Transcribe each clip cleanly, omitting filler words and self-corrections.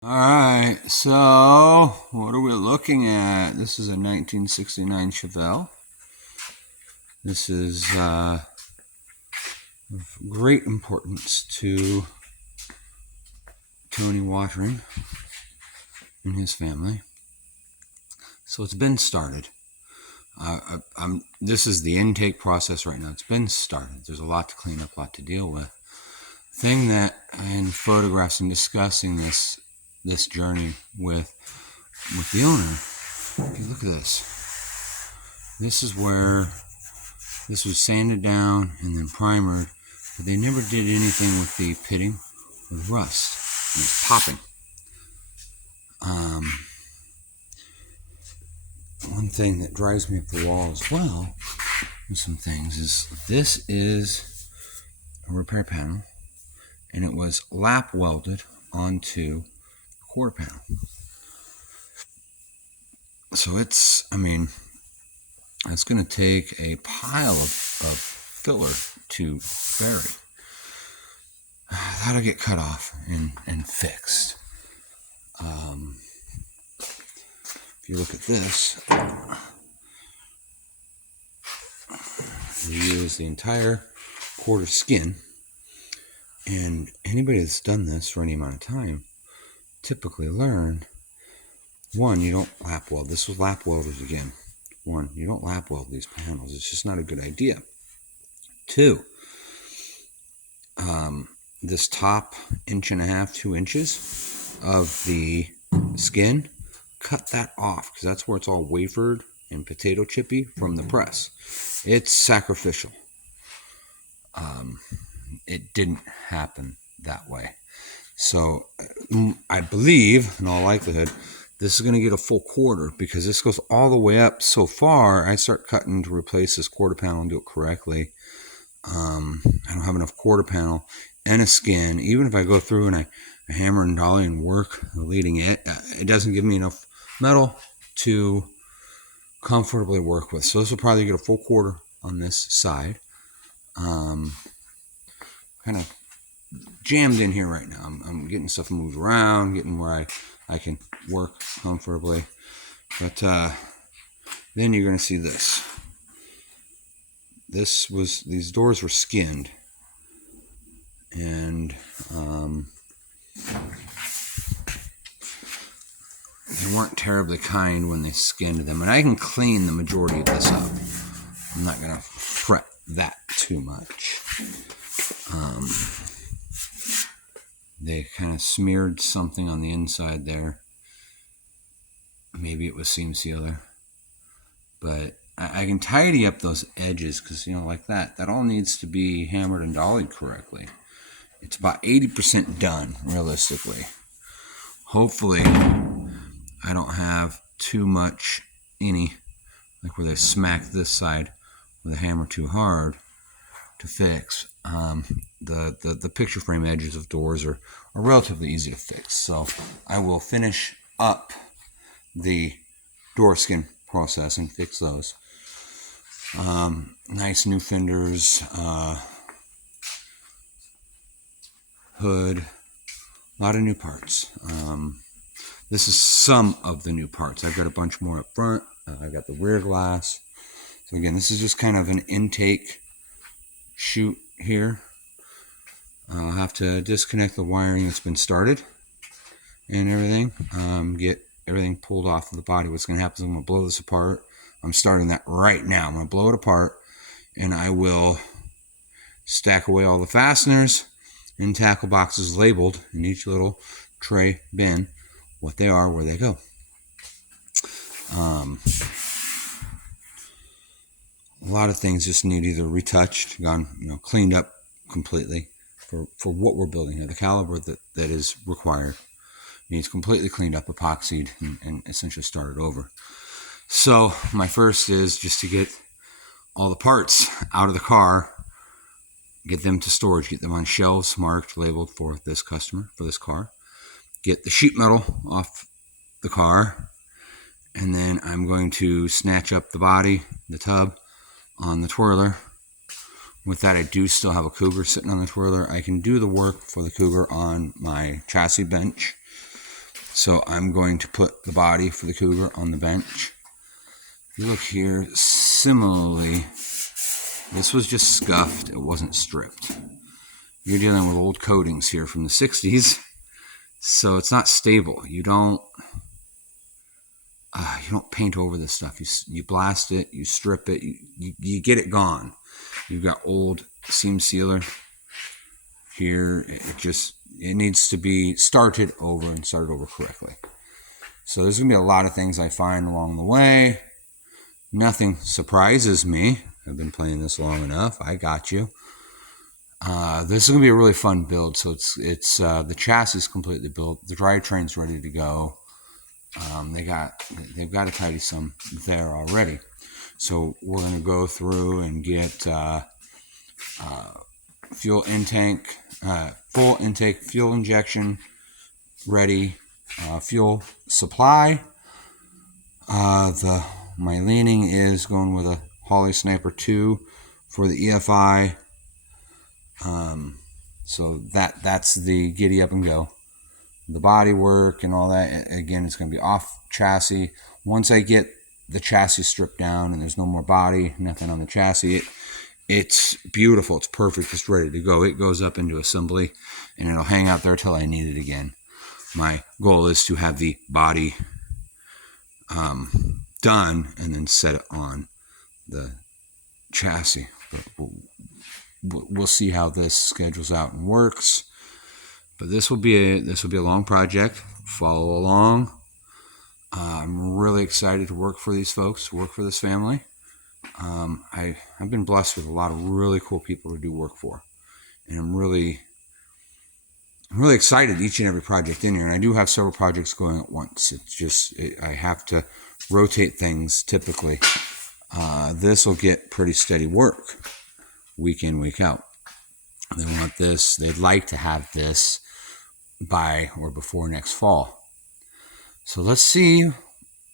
Alright, so what are we looking at? This is a 1969 Chevelle. This is of great importance to Tony Watering and his family. So it's been started. This is the intake process right now. It's been started. There's a lot to clean up, a lot to deal with. Thing that in photographs and discussing this journey with the owner, if you look at this is where this was sanded down and then primered, but they never did anything with the pitting with rust. It was popping. One thing that drives me up the wall as well with some things is this is a repair panel, and it was lap welded onto a quarter panel. So it's going to take a pile of filler to bury. That'll get cut off and fixed. If you look at this, we use the entire quarter skin, and anybody that's done this for any amount of time typically learn, one, you don't lap weld. This was lap welded again. One, you don't lap weld these panels. It's just not a good idea. Two, this top 1.5 to 2 inches of the skin, cut that off, because that's where it's all wafered and potato chippy from the press. It's sacrificial. It didn't happen that way. So I believe, in all likelihood, this is going to get a full quarter, because this goes all the way up so far. I start cutting to replace this quarter panel and do it correctly. I don't have enough quarter panel and a skin. Even if I go through and I hammer and dolly and work the leading edge, it doesn't give me enough metal to comfortably work with. So this will probably get a full quarter on this side. Kind of jammed in here right now. I'm getting stuff moved around, getting where I can work comfortably. But then you're going to see this. These doors were skinned, and they weren't terribly kind when they skinned them. And I can clean the majority of this up. I'm not going to fret that too much. They kind of smeared something on the inside there. Maybe it was seam sealer, but I can tidy up those edges, because, like that all needs to be hammered and dollied correctly. It's about 80% done, realistically. Hopefully, I don't have too much like where they smack this side with a hammer too hard to fix. The picture frame edges of doors are relatively easy to fix. So I will finish up the door skin process and fix those. Nice new fenders, hood, a lot of new parts. This is some of the new parts. I've got a bunch more up front. I've got the rear glass. So again, this is just kind of an intake shoot here. I'll have to disconnect the wiring that's been started and everything. Get everything pulled off of the body. What's going to happen is I'm going to blow this apart. I'm starting that right now. I'm going to blow it apart, and I will stack away all the fasteners in tackle boxes labeled in each little tray bin what they are, where they go. A lot of things just need either retouched, cleaned up completely for what we're building here. The caliber that is required needs completely cleaned up, epoxied, and essentially started over. So my first is just to get all the parts out of the car, get them to storage, get them on shelves marked, labeled for this customer, for this car, get the sheet metal off the car, and then I'm going to snatch up the body, the tub, on the twirler. With that, I do still have a Cougar sitting on the twirler. I can do the work for the Cougar on my chassis bench. So I'm going to put the body for the Cougar on the bench. If you look here, similarly, this was just scuffed. It wasn't stripped. You're dealing with old coatings here from the 60s, so it's not stable. You don't paint over this stuff. You blast it, you strip it, you get it gone. You've got old seam sealer here. It needs to be started over and started over correctly. So there's going to be a lot of things I find along the way. Nothing surprises me. I've been playing this long enough. I got you. This is going to be a really fun build. So it's the chassis is completely built. The drivetrain's ready to go. They've got to tidy some there already. So we're going to go through and get fuel intake, full intake, fuel injection ready, fuel supply. My leaning is going with a Holley Sniper 2 for the EFI. So that's the giddy up and go. The body work and all that, again, it's going to be off chassis. Once I get the chassis stripped down and there's no more body, nothing on the chassis, it's beautiful. It's perfect. It's ready to go. It goes up into assembly and it'll hang out there till I need it again. My goal is to have the body done and then set it on the chassis. But we'll see how this schedules out and works. But this will be a long project. Follow along. I'm really excited to work for these folks, work for this family. I've been blessed with a lot of really cool people to do work for, and I'm really excited each and every project in here. And I do have several projects going at once. It's just I have to rotate things typically. This will get pretty steady work, week in, week out. They want this. They'd like to have this by or before next fall. So let's see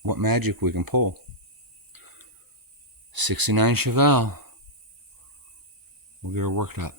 what magic we can pull. 69 Chevelle. We'll get her worked up.